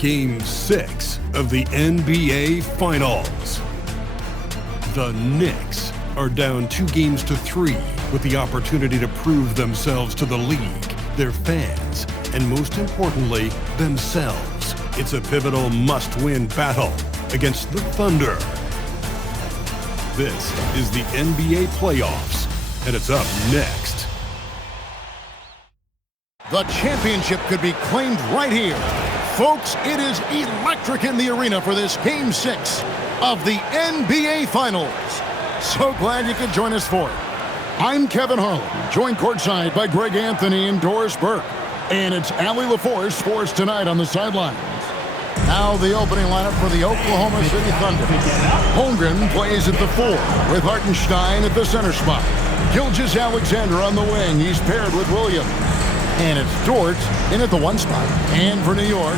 Game 6 of the NBA Finals. The Knicks are down 2-3 with the opportunity to prove themselves to the league, their fans, and most importantly, themselves. It's a pivotal must-win battle against the Thunder. This is the NBA playoffs, and it's up next. The championship could be claimed right here. Folks, it is electric in the arena for this Game 6 of the NBA Finals. So glad you could join us for it. I'm Kevin Harlan, joined courtside by Greg Anthony and Doris Burke. And it's Allie LaForce for us tonight on the sidelines. Now the opening lineup for the Oklahoma City Thunder. Holmgren plays at the 4 with Hartenstein at the center spot. Gilgeous-Alexander on the wing. He's paired with Williams. And it's Dort in at the 1 spot. And for New York,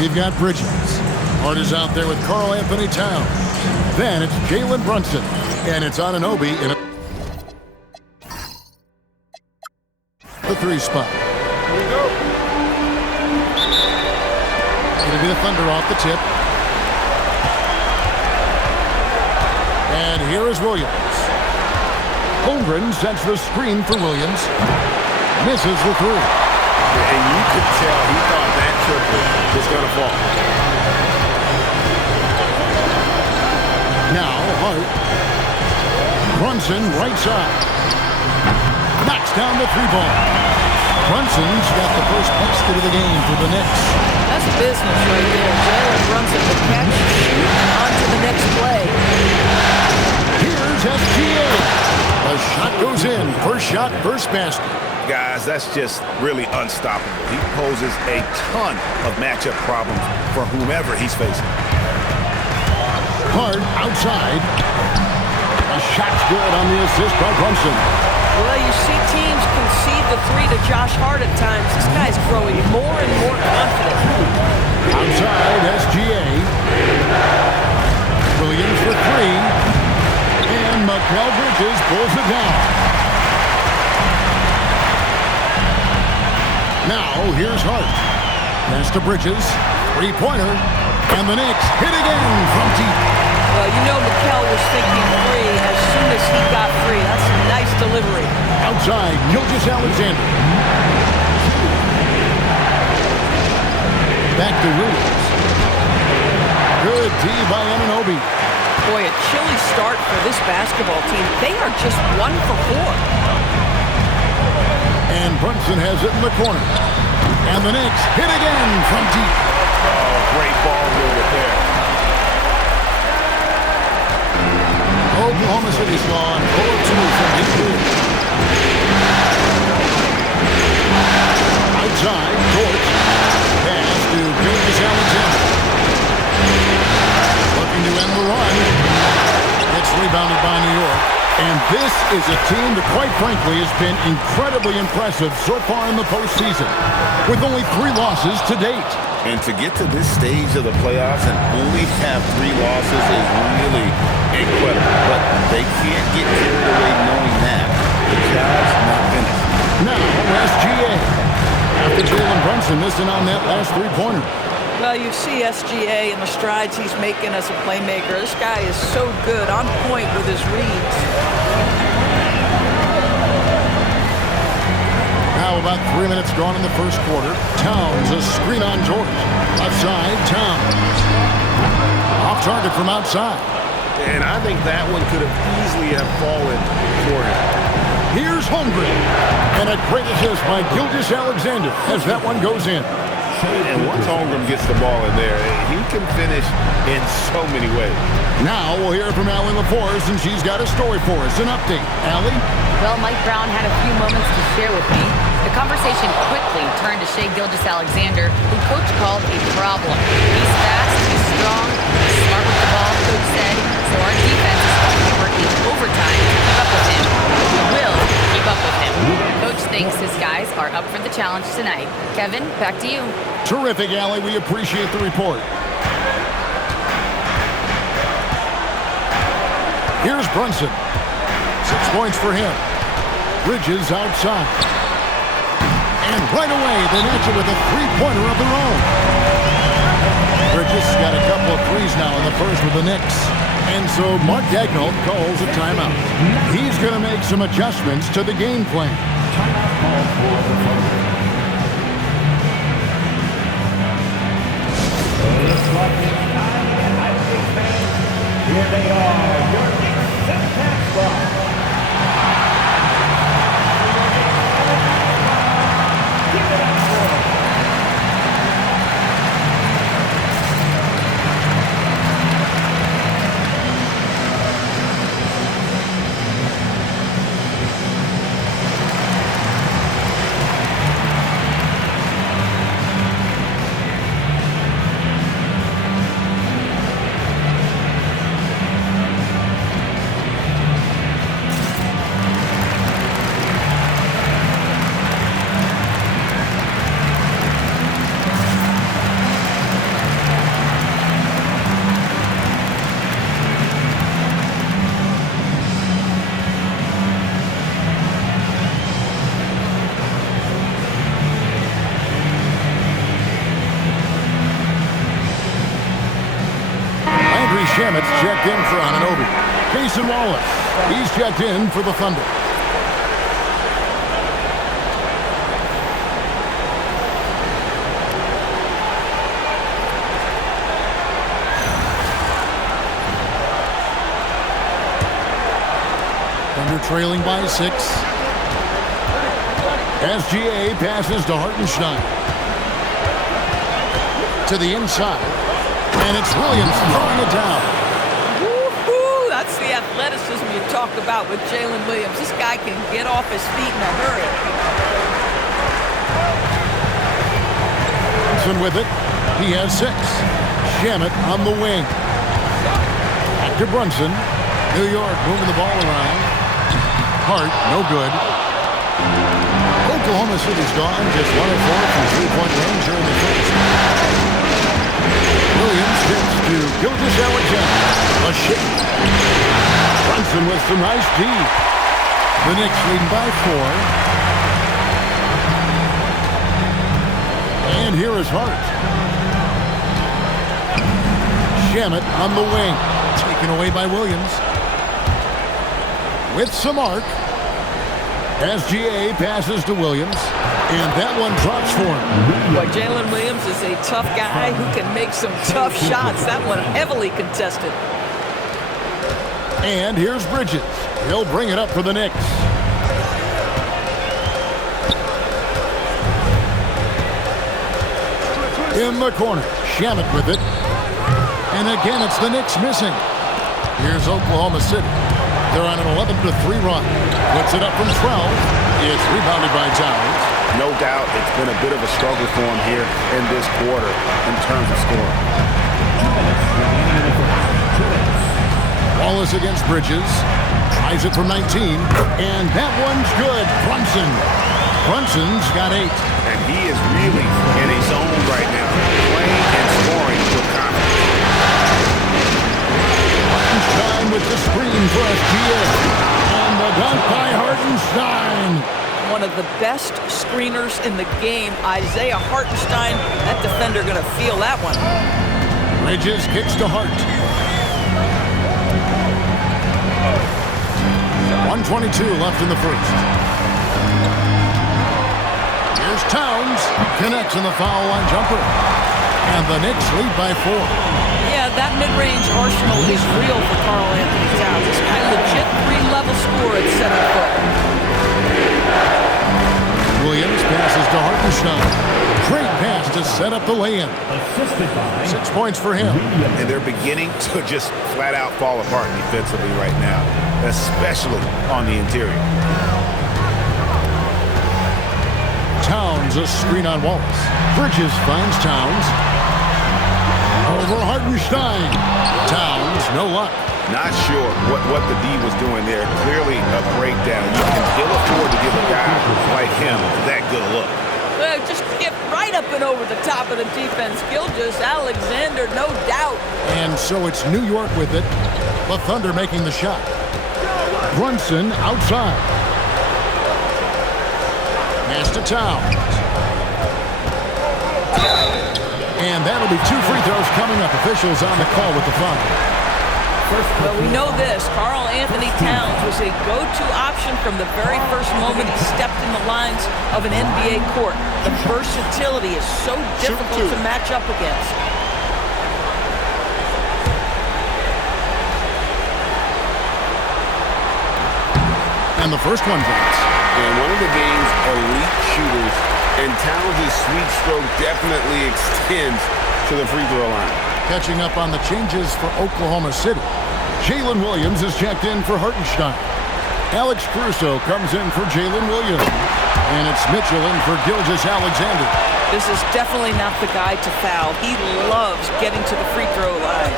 we've got Bridges. Hart is out there with Karl Anthony Towns. Then it's Jalen Brunson. And it's Anunoby in the 3 spot. Here we go. It'll be the Thunder off the tip. And here is Williams. Holmgren sets the screen for Williams. Misses the 3. And you could tell he thought that triple was going to fall. Now Hart. Brunson right side. Knocks down the 3-ball. Brunson's got the first basket of the game for the Knicks. That's business right there. Jalen Brunson will catch, shoot, on to the next play. Here's SGA. The shot goes in. First shot, first basket. Guys, that's just really unstoppable. He poses a ton of matchup problems for whomever he's facing. Hart outside. A shot's good on the assist by Brunson. Well, you see teams concede the 3 to Josh Hart at times. This guy's growing more and more confident. Outside, SGA. Williams for 3. And Mikal Bridges pulls it down. Now, here's Hart. Pass to Bridges. 3-pointer. And the Knicks hit again from deep. Well, you know Mikal was thinking 3 as soon as he got free. That's a nice delivery. Outside, Gilgeous-Alexander. Back to Williams. Good D by Anunoby. Boy, a chilly start for this basketball team. They are just 1 for 4. And Brunson has it in the corner. And the Knicks hit again from deep. Oh, great ball movement there. Oklahoma City's gone 0-2 from deep. Outside, Dort. Pass to Gilgeous-Alexander. Looking to end the run. It's rebounded by New York. And this is a team that, quite frankly, has been incredibly impressive so far in the postseason, with only 3 losses to date. And to get to this stage of the playoffs and only have 3 losses is really incredible. But they can't get carried away knowing that. The job's not finished. Now, SGA. After Jalen Brunson missing on that last 3-pointer. Well, you see SGA and the strides he's making as a playmaker. This guy is so good, on point with his reads. Now about 3 minutes gone in the first quarter. Towns, a screen on George. Outside, Towns. Off target from outside. And I think that one could have easily have fallen for him. Here's Holmgren. And a great assist by Gilgeous-Alexander as that one goes in. And once Holmgren gets the ball in there, he can finish in so many ways. Now we'll hear from Allie LaForce, and she's got a story for us. An update. Allie? Well, Mike Brown had a few moments to share with me. The conversation quickly turned to Shai Gilgeous-Alexander, who Coach called a problem. He's fast, he's strong, he's smart with the ball, Coach said, so our defense is going to be working overtime to keep up with him. We will keep up with him. Coach thinks his guys are up for the challenge tonight. Kevin, back to you. Terrific, Allie. We appreciate the report. Here's Brunson. 6 points for him. Bridges outside. And right away, they match it with a 3-pointer of their own. Bridges got a couple of threes now in the first with the Knicks. And so Mark Daigneault calls a timeout. He's going to make some adjustments to the game plan. Timeout call for the Thunder. Looks like it's time to get Knicks fans. Here they are, your Knicks center squad. Give it up for them. Shamit's checked in for Anunoby. Jason Wallace, he's checked in for the Thunder. Thunder trailing by 6. SGA passes to Hartenstein. To the inside. And it's Williams throwing it down. Woo-hoo! That's the athleticism you talk about with Jalen Williams. This guy can get off his feet in a hurry. Brunson with it. He has 6. Shamet on the wing. Back to Brunson. New York moving the ball around. Hart, no good. Oklahoma City's gone. Just 1 of 4 from three-point range here in the first. Williams gets to Gilgeous-Alexander. A shake. Brunson with some nice D. The Knicks leading by 4. And here is Hart. Shamet on the wing. Taken away by Williams. With some arc. SGA passes to Williams. And that one drops for him. Boy, Jalen Williams is a tough guy who can make some tough shots. That one heavily contested. And here's Bridges. He'll bring it up for the Knicks. In the corner, Shamet with it. And again, it's the Knicks missing. Here's Oklahoma City. They're on an 11-3 run. Puts it up from 12. It's rebounded by Towns. No doubt it's been a bit of a struggle for him here in this quarter in terms of scoring. Wallace against Bridges. Tries it from 19. And that one's good. Brunson's got 8. And he is really in a zone right now, playing and scoring with confidence. Hartenstein with the screen for SGA. And the dunk by Hartenstein. One of the best screeners in the game, Isaiah Hartenstein. That defender going to feel that one. Bridges kicks to Hart. 1:22 left in the first. Here's Towns. Connects in the foul line jumper. And the Knicks lead by 4. Yeah, that mid-range arsenal is real for Karl Anthony Towns. This guy legit 3-level scorer at 7 foot. Williams passes to Hartenstein. Great pass to set up the lay-in. 6 points for him. And they're beginning to just flat out fall apart defensively right now, especially on the interior. Towns, a screen on Wallace. Bridges finds Towns. Over Hartenstein. Towns, no luck. Not sure what the D was doing there. Clearly a breakdown. You can ill afford to give a guy like him that good a look. Well, just get right up and over the top of the defense. Gilgeous-Alexander, no doubt. And so it's New York with it. The Thunder making the shot. Brunson outside. Pass to Towns. And And that'll be 2 free throws coming up. Officials on the call with the foul. Well, we know this. Karl Anthony Towns was a go-to option from the very first moment he stepped in the lines of an NBA court. The versatility is so difficult to match up against. And the first one drops. And one of the game's elite shooters, and Towns' sweet stroke definitely extends to the free throw line. Catching up on the changes for Oklahoma City. Jalen Williams is checked in for Hartenstein. Alex Caruso comes in for Jalen Williams. And it's Mitchell in for Gilgeous-Alexander. This is definitely not the guy to foul. He loves getting to the free throw line.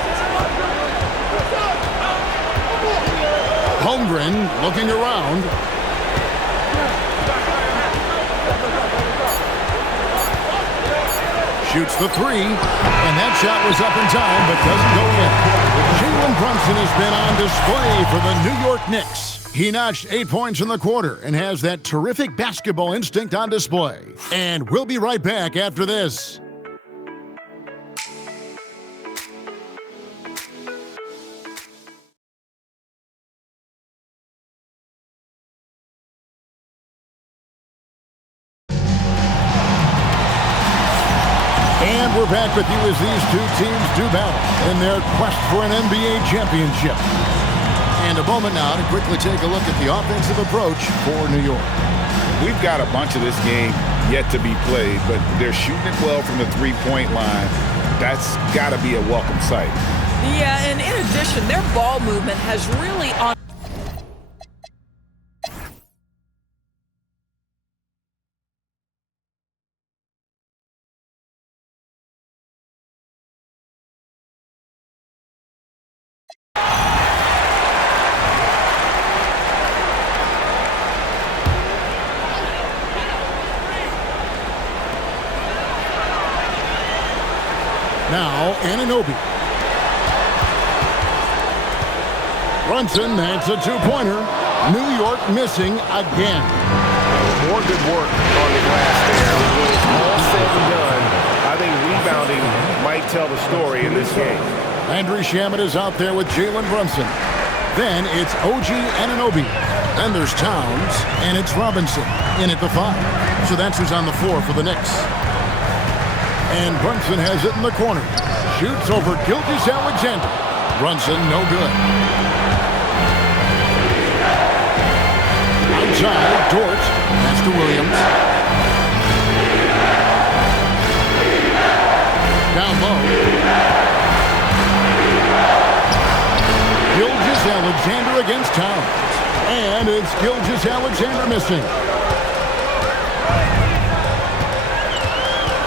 Holmgren looking around. Shoots the 3, and that shot was up in time, but doesn't go in. Jalen Brunson has been on display for the New York Knicks. He notched 8 points in the quarter and has that terrific basketball instinct on display. And we'll be right back after this. And we're back with you as these two teams do battle in their quest for an NBA championship. And a moment now to quickly take a look at the offensive approach for New York. We've got a bunch of this game yet to be played, but they're shooting it well from the three-point line. That's got to be a welcome sight. Yeah, and in addition, their ball movement has really on. Now, Anunoby. Brunson, that's a 2-pointer. New York missing again. More good work on the glass there. When it's all said and done, I think rebounding might tell the story in this game. Landry Shamet is out there with Jalen Brunson. Then it's OG Anunoby. Then there's Towns, and it's Robinson in at the 5. So that's who's on the floor for the Knicks. And Brunson has it in the corner. Shoots over Gilgeous-Alexander. Brunson, no good. Outside, Dort. That's to Williams. Down low. Gilgeous-Alexander against Towns. And it's Gilgeous-Alexander missing.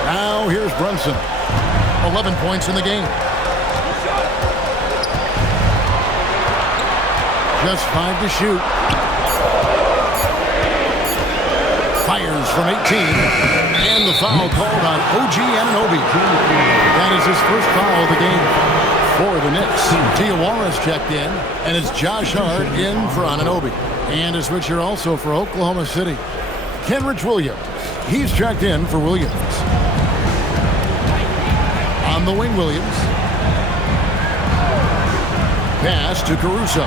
Now here's Brunson. 11 points in the game. Just 5 to shoot. Fires from 18. And the foul called on OG Anunoby. That is his first foul of the game for the Knicks. Diawara's checked in, and it's Josh Hart in for Anunoby. And a switcher also for Oklahoma City. Kenrich Williams. He's checked in for Williams. On the wing, Williams. Pass to Caruso.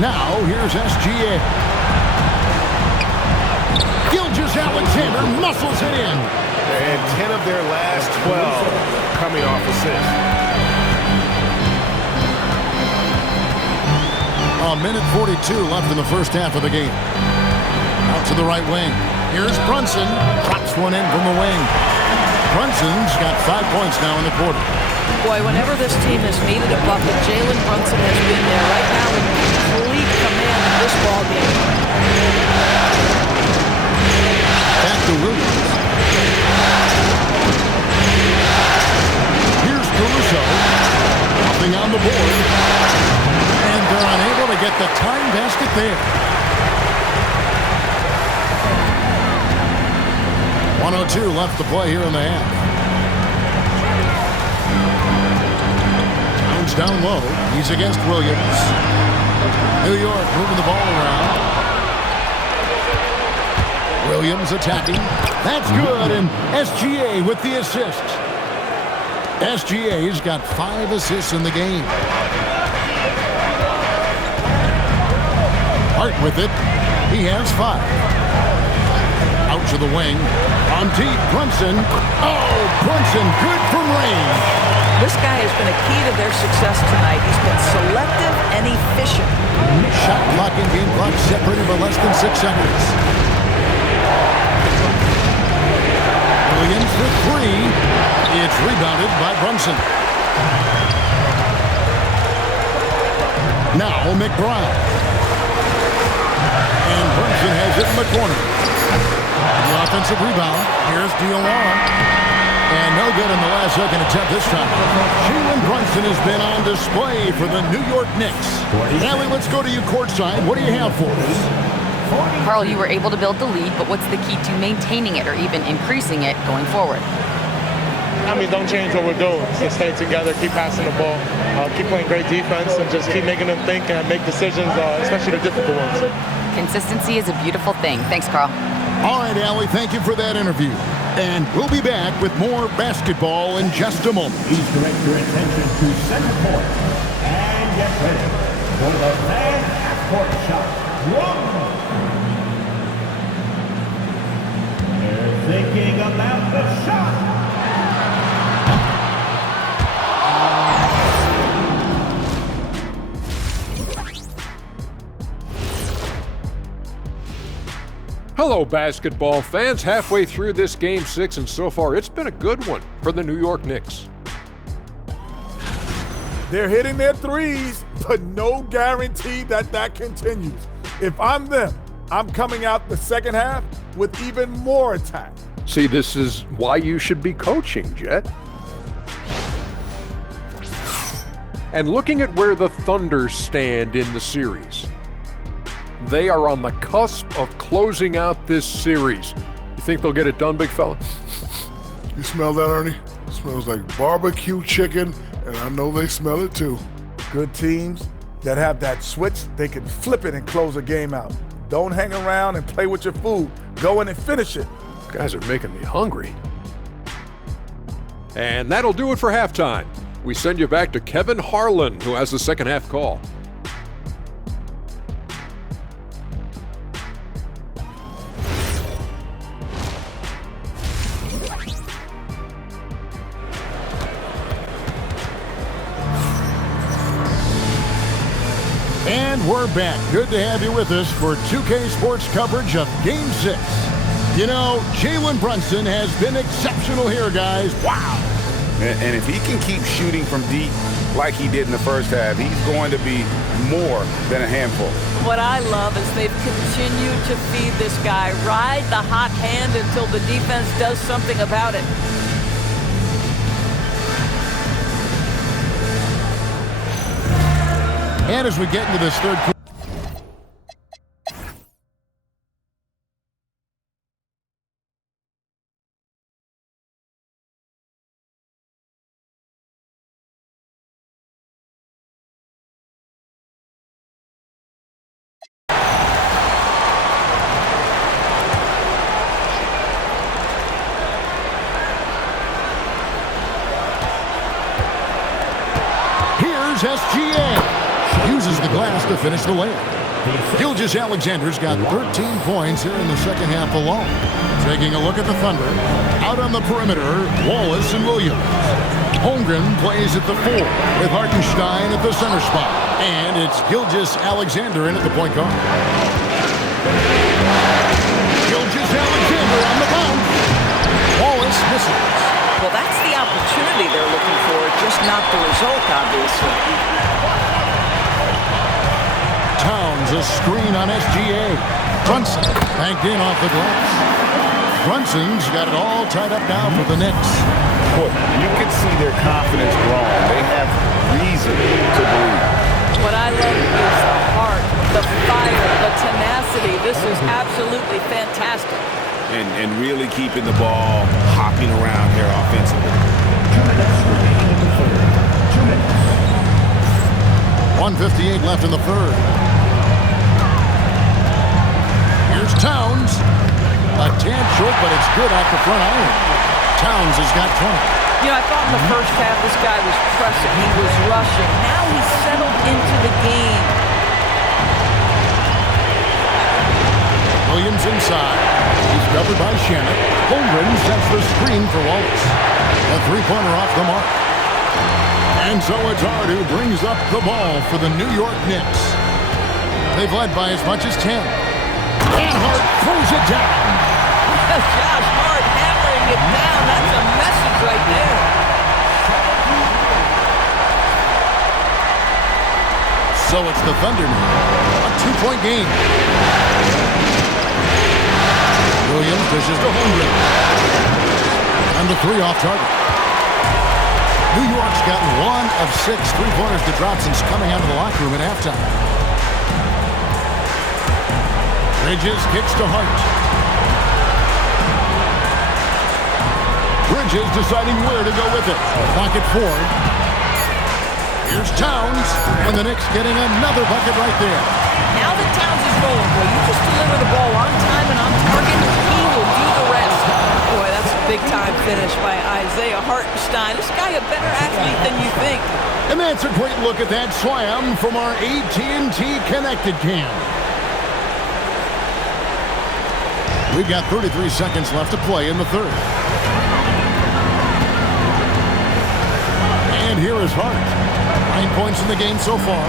Now, here's SGA. Gilgeous-Alexander muscles it in. And 10 of their last 12 coming off assists. A minute 42 left in the first half of the game. Out to the right wing. Here's Brunson. Drops one in from the wing. Brunson's got 5 points now in the quarter. Boy, whenever this team has needed a bucket, Jalen Brunson has been there right now in complete command of this ball game. Back to Williams. Here's Caruso. Nothing on the board. And they're unable to get the time basket there. 1:02 left to play here in the half. Towns down low. He's against Williams. New York moving the ball around. Williams attacking. That's good, and SGA with the assist. SGA's got 5 assists in the game. Hart with it. He has 5. Out to the wing. On deep, Brunson. Oh, Brunson, good from range. This guy has been a key to their success tonight. He's been selective and efficient. Shot clock and game clock separated by less than 6 seconds. Williams for 3. It's rebounded by Brunson. Now McBride. And Brunson has it in the corner. The offensive rebound. Here's Diawara. And no good in the last second attempt this time. Jalen Brunson has been on display for the New York Knicks. Allie, let's go to you courtside. What do you have for us? Carl, you were able to build the lead, but what's the key to maintaining it or even increasing it going forward? I mean, don't change what we're doing. Just stay together, keep passing the ball, keep playing great defense, and just keep making them think and make decisions, especially the difficult ones. Consistency is a beautiful thing. Thanks, Carl. All right, Allie, thank you for that interview. And we'll be back with more basketball in just a moment. Please direct your attention to center court. And get ready for the fan half-court shot. 1. They're thinking about the shot. Hello, basketball fans. Halfway through this Game 6, and so far it's been a good one for the New York Knicks. They're hitting their threes, but no guarantee that that continues. If I'm them, I'm coming out the second half with even more attack. See, this is why you should be coaching, Jet. And looking at where the Thunder stand in the series, they are on the cusp of closing out this series. You think they'll get it done, big fella? You smell that, Ernie? It smells like barbecue chicken, and I know they smell it too. Good teams that have that switch, they can flip it and close a game out. Don't hang around and play with your food. Go in and finish it. You guys are making me hungry. And that'll do it for halftime. We send you back to Kevin Harlan, who has the second half call. And we're back. Good to have you with us for 2K Sports coverage of Game 6. You know, Jalen Brunson has been exceptional here, guys. Wow. And if he can keep shooting from deep like he did in the first half, he's going to be more than a handful. What I love is they've continued to feed this guy. Ride the hot hand until the defense does something about it. And as we get into this third quarter, here's SGA. Uses the glass to finish the layup. Gilgeous-Alexander's got 13 points here in the second half alone. Taking a look at the Thunder. Out on the perimeter, Wallace and Williams. Holmgren plays at the 4 with Hartenstein at the center spot. And it's Gilgeous-Alexander in at the point guard. Gilgeous-Alexander on the bounce. Wallace misses. Well, that's the opportunity they're looking for, just not the result, obviously. Towns, a screen on SGA. Brunson banked in off the glass. Brunson's got it all tied up now for the Knicks. Boy, you can see their confidence growing. They have reason to believe. What I love is the heart, the fire, the tenacity. This is absolutely fantastic. And really keeping the ball hopping around here offensively. 1:58 left in the third. Here's Towns. A tad short, but it's good off the front iron. Towns has got 20. I thought in the first half this guy was pressing. He was rushing. Now he's settled into the game. Williams inside. He's covered by Shannon. Holmgren sets the screen for Wallace. A three-pointer off the mark. And so it's Hart who brings up the ball for the New York Knicks. They've led by as much as 10. And Hart throws it down. Josh Hart hammering it down. That's a message right there. So it's the Thunder now. A 2-point game. Williams dishes to Holmgren. And the three off target. New York's gotten 1 of 6 three-pointers to drop since coming out of the locker room at halftime. Bridges kicks to Hart. Bridges deciding where to go with it. Pocket forward. Here's Towns, and the Knicks getting another bucket right there. Now that Towns is rolling, boy, you just deliver the ball on time and on target, he will do the rest. Boy, that's a big-time finish by Isaiah Hartenstein. This guy a better athlete than you think. And that's a great look at that slam from our AT&T Connected Cam. We've got 33 seconds left to play in the third. And here is Hart. 9 points in the game so far.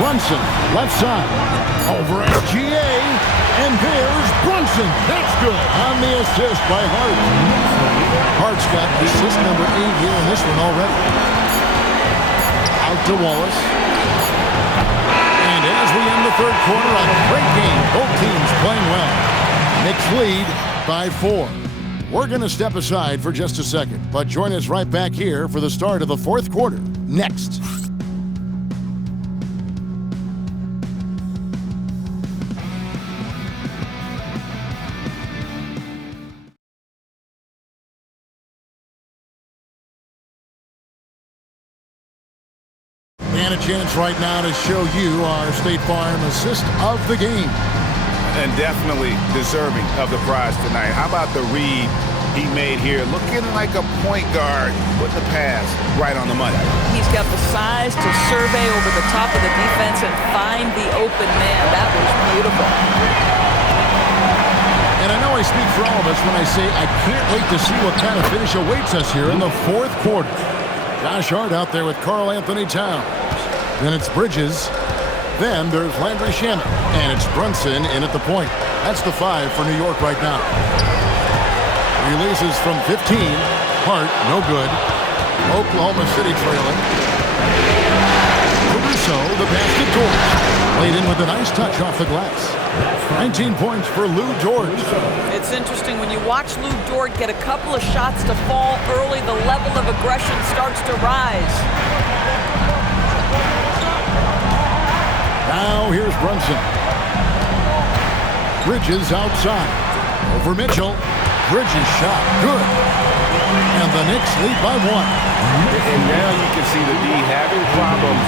Brunson, left side. Over SGA. And there's Brunson. That's good. On the assist by Hart. Hart's got assist number 8 here in this one already. Out to Wallace. And as we end the third quarter, a great game. Both teams playing well. Knicks lead by 4. We're going to step aside for just a second, but join us right back here for the start of the fourth quarter. Next. And a chance right now to show you our State Farm assist of the game. And definitely deserving of the prize tonight. How about the read he made here? Looking like a point guard with the pass right on the money. He's got the size to survey over the top of the defense and find the open man. That was beautiful. And I know I speak for all of us when I say I can't wait to see what kind of finish awaits us here in the fourth quarter. Josh Hart out there with Karl Anthony Towns. Then it's Bridges. Then there's Landry Shamet. And it's Brunson in at the point. That's the 5 for New York right now. Releases from 15. Hart, no good. Oklahoma City trailing. Caruso, the pass to George. Laid in with a nice touch off the glass. 19 points for Lou George. It's interesting when you watch Lou Dort get a couple of shots to fall early, the level of aggression starts to rise. Now here's Brunson. Bridges outside. Over Mitchell. Bridges shot. Good. And the Knicks lead by 1. And now you can see the D having problems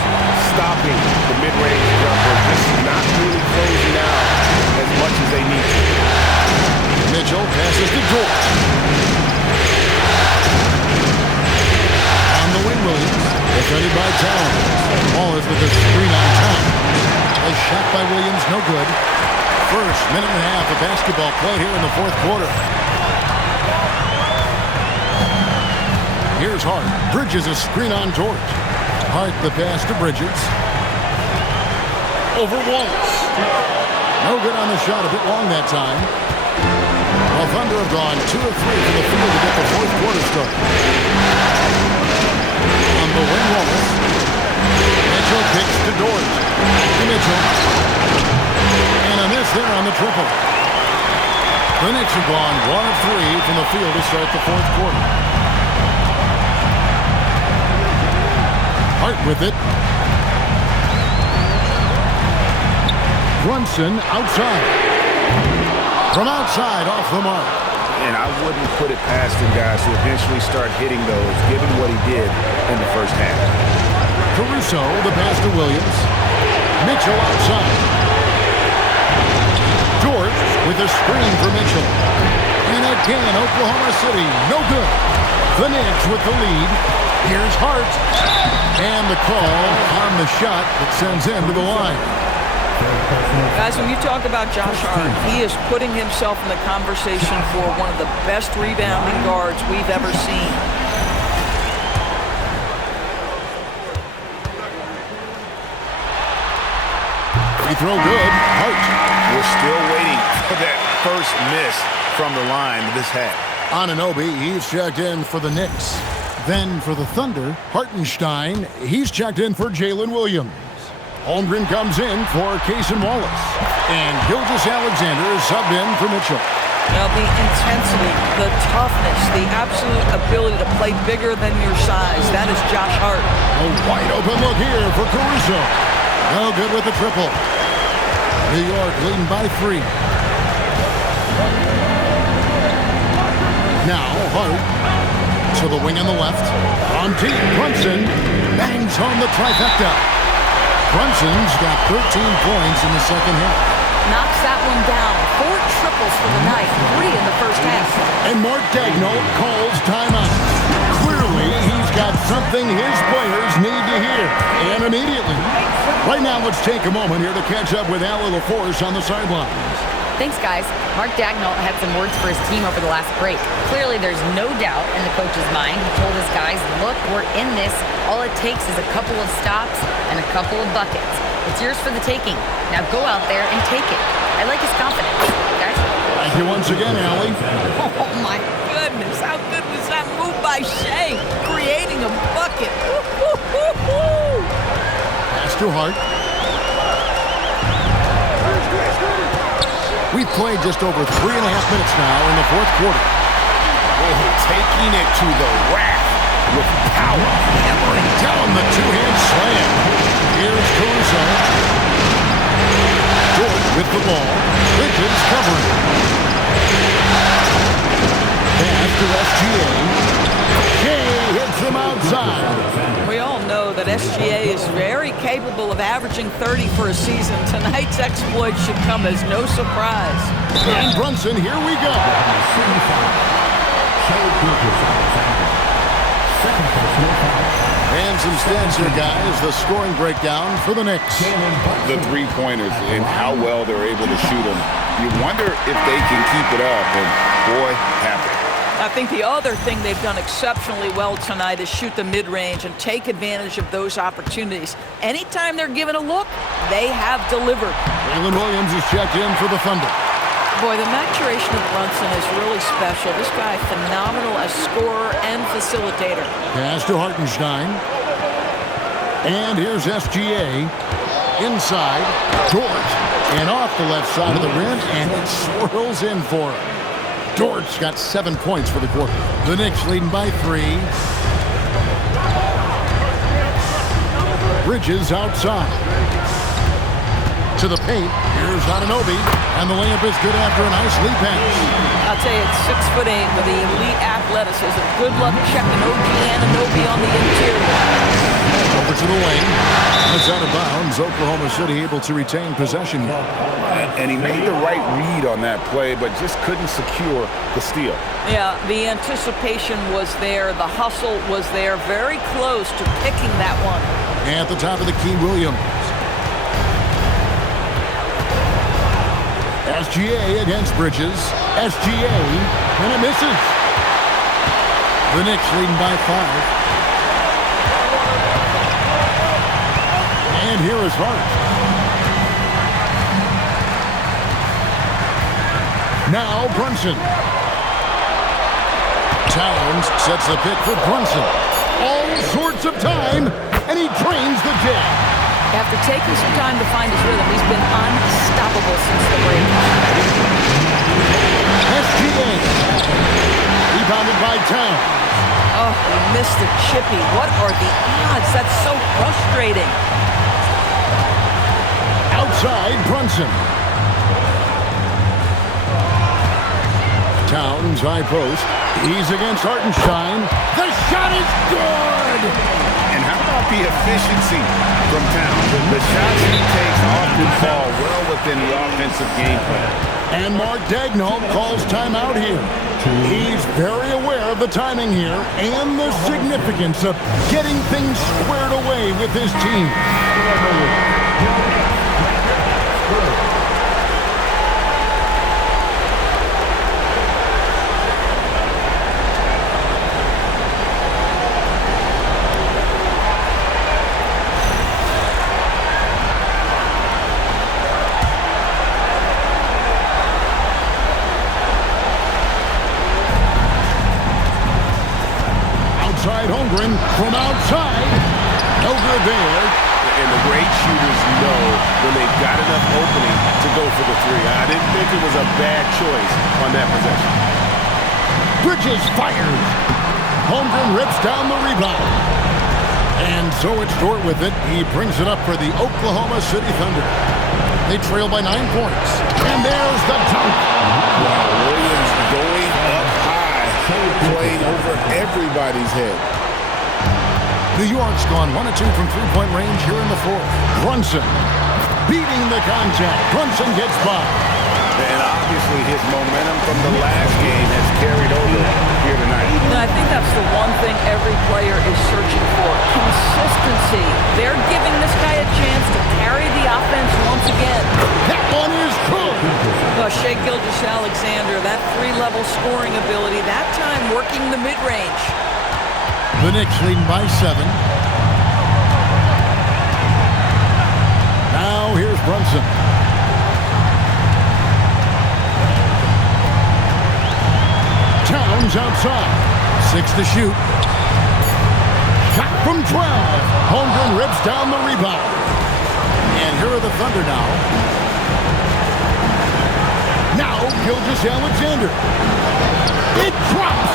stopping the mid-range jumper, just not really closing out as much as they need to. Mitchell passes to George. On the wing, Williams. Defended by Towns. Wallace with a screen on top. A shot by Williams, no good. First minute and a half of basketball played here in the fourth quarter. Here's Hart. Bridges a screen on George. Hart the pass to Bridges. Over Wallace. No good on the shot, a bit long that time. Well, Thunder have gone 2 of 3 from the field to get the fourth quarter started. On the wing, Wallace. Mitchell kicks to George. To Mitchell. And a miss there on the triple. The Knicks have gone 1 of 3 from the field to start the fourth quarter. Hart with it. Brunson outside. From outside, off the mark. And I wouldn't put it past him, guys, to eventually start hitting those, given what he did in the first half. Caruso, the pass to Williams. Mitchell outside. George with a screen for Mitchell. And again, Oklahoma City, no good. The Knicks with the lead. Here's Hart. And the call on the shot that sends him to the line. Guys, when you talk about Josh Hart, he is putting himself in the conversation for one of the best rebounding guards we've ever seen. Free throw good. Hart. We're still waiting for that first miss from the line this half. Anunoby, he's checked in for the Knicks. Then for the Thunder, Hartenstein, he's checked in for Jalen Williams. Holmgren comes in for Cason Wallace. And Gilgeous-Alexander is subbed in for Mitchell. Now, the intensity, the toughness, the absolute ability to play bigger than your size, that is Josh Hart. A wide open look here for Caruso. No good with the triple. New York leading by 3. Now Hart to the wing on the left. On deep, Brunson bangs home the trifecta. Brunson's got 13 points in the second half. Knocks that one down. 4 triples for the night, 3 in the first half. And Mark Daigneault calls timeout. Clearly, he's got something his players need to hear, and immediately. Right now, let's take a moment here to catch up with Allie LaForce on the sidelines. Thanks, guys. Mark Daigneault had some words for his team over the last break. Clearly, there's no doubt in the coach's mind. He told his guys, look, we're in this. All it takes is a couple of stops and a couple of buckets. It's yours for the taking. Now go out there and take it. I like his confidence, guys. Thank you once again, Allie. Oh, my goodness. How good was that move by Shea? Creating a bucket. Pass to Hart. We've played just over 3.5 minutes now in the fourth quarter. Oh, taking it to the rack with power. Hammering down the two-hand slam. Here's Caruso. George with the ball. Bridges covering. Pass to SGA. Shea hits him outside. We all know that SGA is very capable of averaging 30 for a season. Tonight's exploit should come as no surprise. And Brunson, here we go. And some stats here, guys. The scoring breakdown for the Knicks. The three-pointers and how well they're able to shoot them. You wonder if they can keep it up, and boy, have they. I think the other thing they've done exceptionally well tonight is shoot the mid-range and take advantage of those opportunities. Anytime they're given a look, they have delivered. Jalen Williams is checked in for the Thunder. Boy, the maturation of Brunson is really special. This guy, phenomenal as scorer and facilitator. Pass to Hartenstein. And here's SGA. Inside, Dort. And off the left side of the rim, and it swirls in for him. Dort's got 7 points for the quarter. The Knicks leading by 3. Bridges outside. To the paint. Here's Anunoby. And the layup is good after a nice lead pass. I'll tell you, it's 6'8" with the elite athleticism. Good luck checking OG Anunoby on the interior. Over to the wing. It's out of bounds. Oklahoma City able to retain possession. And he made the right read on that play, but just couldn't secure the steal. Yeah, the anticipation was there. The hustle was there. Very close to picking that one. At the top of the key, Williams. SGA against Bridges. SGA, and it misses. The Knicks leading by 5. And here is Hart. Now Brunson. Towns sets the pick for Brunson. All sorts of time, and he drains the jab. After taking some time to find his rhythm, he's been unstoppable since the break. SGA. Rebounded by Towns. Oh, he missed the chippy. What are the odds? That's so frustrating. Outside, Brunson. Towns, high post. He's against Hartenstein. The shot is good! And how about the efficiency from Towns? The shots he takes often fall well within the offensive game plan. And Mark Daigneault calls timeout here. He's very aware of the timing here and the significance of getting things squared away with his team. Holmgren from outside. No good there. And the great shooters know when they've got enough opening to go for the three. I didn't think it was a bad choice on that possession. Bridges fires. Holmgren rips down the rebound. And so it's Dort with it. He brings it up for the Oklahoma City Thunder. They trail by 9 points. And there's the dunk. Wow, Williams going up high, playing over everybody's head. New York's gone 1 of 2 from three-point range here in the fourth. Brunson beating the contact. Brunson gets by. And obviously his momentum from the last game has carried over here tonight. And I think that's the one thing every player is searching for. Consistency. They're giving this guy a chance to carry the offense once again. That one is good. Shai Gilgeous-Alexander, that three-level scoring ability, that time working the mid-range. The Knicks leading by 7. Now here's Brunson. Towns outside. 6 to shoot. Shot from 12. Holmgren rips down the rebound. And here are the Thunder now. Now Gilgeous-Alexander. It drops.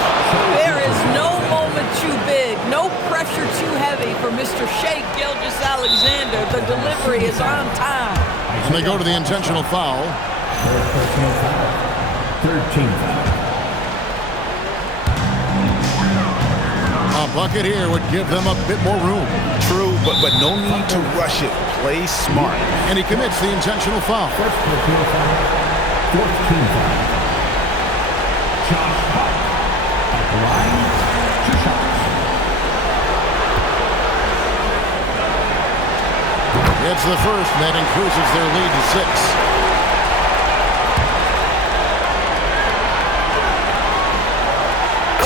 There is no moment too big, no pressure too heavy for Mr. Shai Gilgeous-Alexander. The delivery is on time. And they go to the intentional foul. Personal foul. 13 foul. A bucket here would give them a bit more room. True, but no need to rush it. Play smart. And he commits the intentional foul. First personal foul. 14 foul. Josh Hart. At the line, 2 shots. It's the first, and that increases their lead to 6.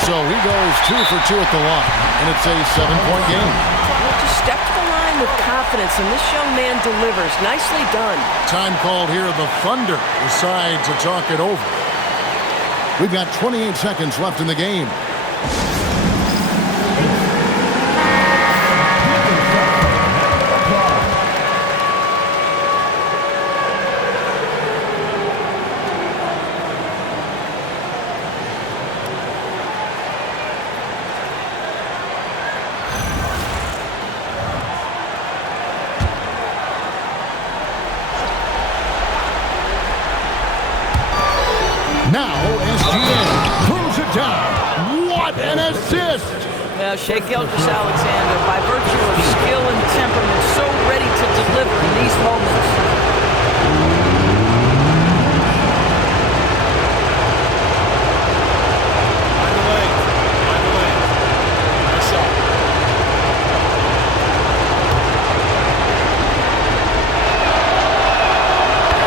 So he goes 2 for 2 at the line, and it's a 7-point game. Just step to the line with confidence, and this young man delivers. Nicely done. Time called here. The Thunder decide to talk it over. We've got 28 seconds left in the game. Now, SGA throws it down. What an assist! Now, Shai Gilgeous-Alexander, by virtue of skill and temperament, so ready to deliver in these moments. Find the lane. Find the lane. Nice shot.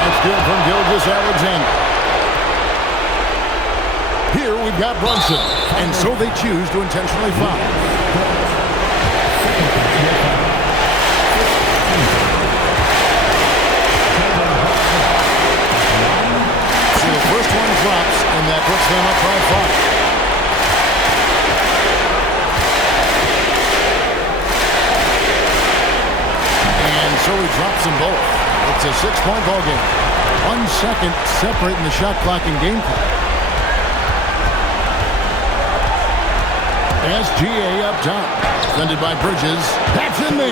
That's good from Gilgeous-Alexander. Here we've got Brunson, and so they choose to intentionally foul. So the first one drops, and that puts them up by 5. And so he drops them both. It's a 6-point ball game. 1 second separating the shot clock and game clock. SGA up top. Defended by Bridges. That's in there.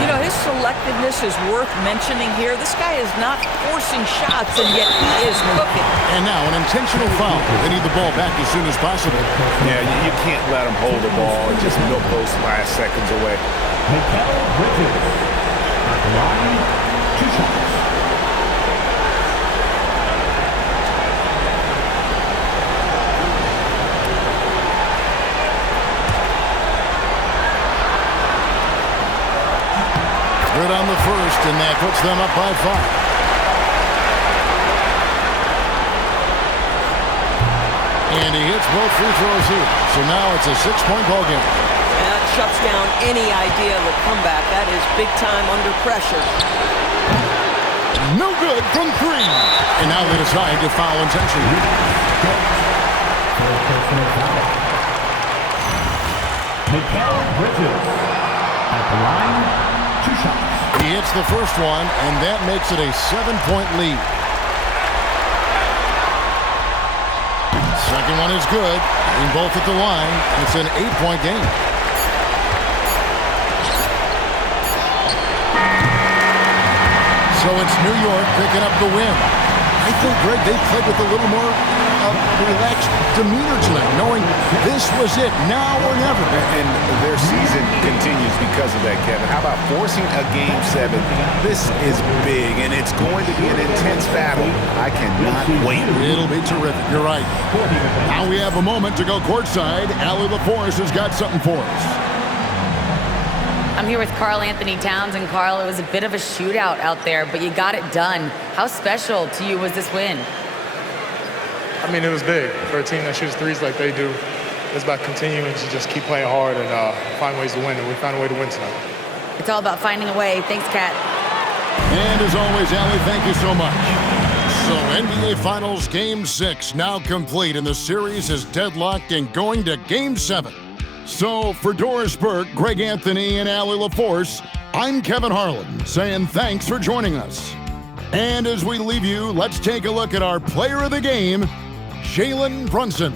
You know, his selectiveness is worth mentioning here. This guy is not forcing shots, and yet he is cooking. And now an intentional foul. They need the ball back as soon as possible. Yeah, you can't let them hold the ball and just milk those last seconds away. Mikal Bridges at the line, 2 shots. Good on the first, and that puts them up by 5. And he hits both free throws here. So now it's a 6-point ball game. And that shuts down any idea of a comeback. That is big time under pressure. No good from 3. And now they decide to foul intentionally. Mikal Bridges at the line, 2 shots. He hits the first one, and that makes it a 7-point lead. Second one is good. Hitting both at the line. It's an 8-point game. So it's New York picking up the win. I think, Greg, they played with a little more relaxed demeanor tonight, knowing this was it, now or never. And their season continues because of that, Kevin. How about forcing a Game 7? This is big, and it's going to be an intense battle. I cannot wait. It'll be terrific. You're right. Now we have a moment to go courtside. Allie LaForce has got something for us. I'm here with Karl Anthony Towns, and Karl, it was a bit of a shootout out there, but you got it done. How special to you was this win? I mean, it was big. For a team that shoots threes like they do, it's about continuing to just keep playing hard and find ways to win, and we found a way to win tonight. It's all about finding a way. Thanks, Kat. And as always, Allie, thank you so much. So NBA Finals Game 6 now complete, and the series is deadlocked and going to Game 7. So for Doris Burke, Greg Anthony, and Allie LaForce, I'm Kevin Harlan saying thanks for joining us. And as we leave you, let's take a look at our player of the game, Jalen Brunson.